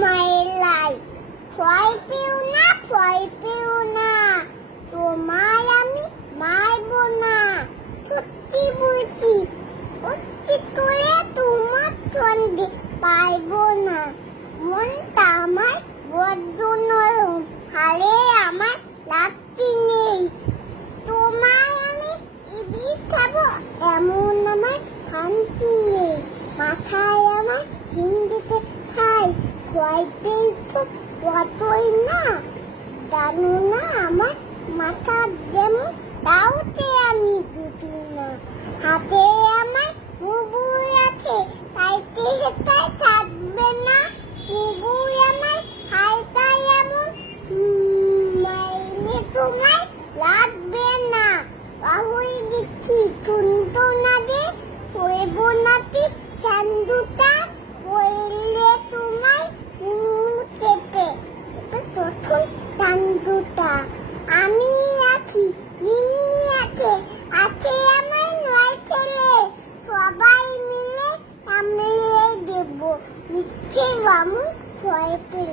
my life. ভয় পেও না, তোমায় আমি মারব না। সত্যি বলছি, সত্যি করে তোমার সঙ্গে পারবো না। মনটা আমার বড্ড নরম, হারে আমার লাগতে নেই। তোমায় আমি চিবি খাবো এমন আমার শান্তি নেই। মাথায় আমার হিন্দিতে খাই, ভয় পেয়ে তো কতই না। জানো না আমার মাথা যেমন তাওতে আমি বুঝি না। হাতে আমার মুগুর আছে, তাইতে হেতায় থাকবে না। মুগুর আমার হালকায় এমন মাইলে তোমায় লাগবে না। বাহুই দিচ্ছি শুনতো না যে, হইব নাকি চান্দুটা বললে তোমায় চেপে প্রথম চান্দুটা। আমি আছি, নিন্নি আছে, আছে আমার 9 ছেলে। সবাই মিলে সামলে দেব, মিথ্যে বামু ভয় পেলে।